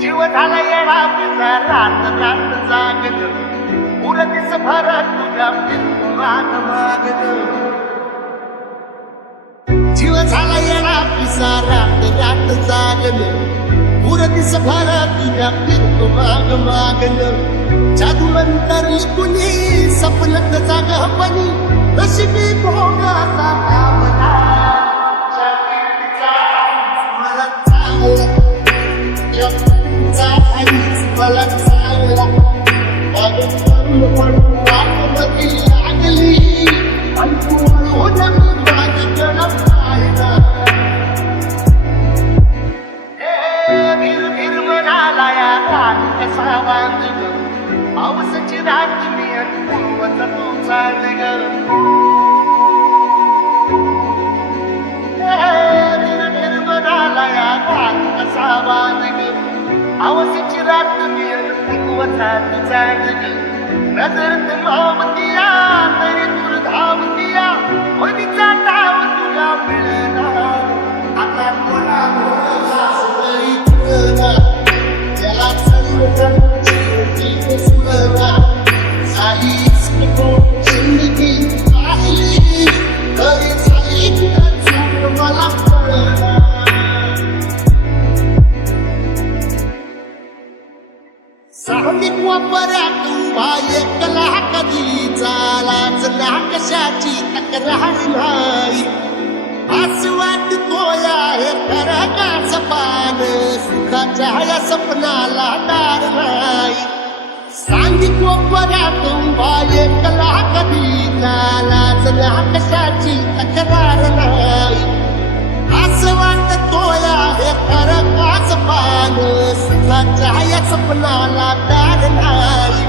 जीव झाला येडा पिसा रात रात जागत उरतीस भरत तुझ्या माग मागत जीव झाला येडा पिसा रात रात जागत उरतीस भरत तुझ्या माग मागत जादूनंतर कुणी सपनत जागपणी नशिबी भोगाचा भावना मला चांगला लागली आणि भीर म्हणाला या रात कसा वांग पावसाची रात मी आणि पूर्वचा तो चांद भीर म्हणाला या रात कसा वांग पावसाची रात मी आणि पूर्वचा तो चांद नजर मोहमतिया तरी दूर धावतिया मनीचा डाव तुला मिळना आता कोणा त्याला साहजिक वापरात एकला कधी चालाच ना कशाची तक्रार नाही असं वाटतो आहे फरकाच पान सुखाच्या या सपनाला दार नाही सांगिक वापरात एकला कधी चालाच ना कशाची तक्रार नाही असं वाटतो आहे फरकाच पान सुखाच्या या सपनाला दार नाही.